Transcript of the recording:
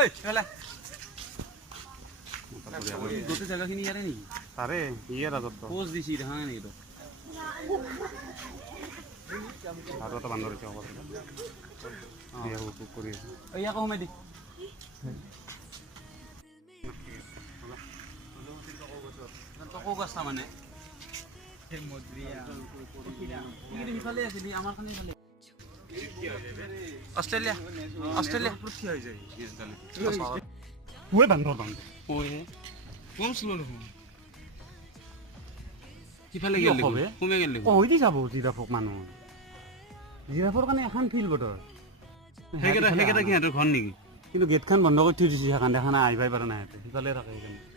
এই চলে গোটে জায়গাখিনি ইয়াৰে নেকি তাৰে ইয়ে ৰাজত্ব পোজ দিছি দেখা নাই নেকি তো আৰু এটা বান্দৰ আছে হ'ব বিয়া হুক কৰি আছে এই আকৌ সোমাই দি টকৌ গছ মানে সিফালে আছিল আমাৰ খানি ফালে অষ্ট্ৰেলিয়া অষ্ট্ৰেলিয়া কি হৈ যায় ওই বান্দৰ বান্দৰ ওই কম স্লো দেখোন সিফালে গেল দেখোন কমে গেল দেখোন ওই দি যাব জিৰাফক মানুহ জিৰাফৰ কাৰণে এখন ফিল্ড বতৰ সেইকেইটা সিহঁতৰ ঘৰ নেকি কিন্তু গেটখন বন্ধ কৰি থৈ দিছে সেইকাৰণে দেখা নাই আহিবই পৰা নাই সিফালে থাকে সেইকাৰণে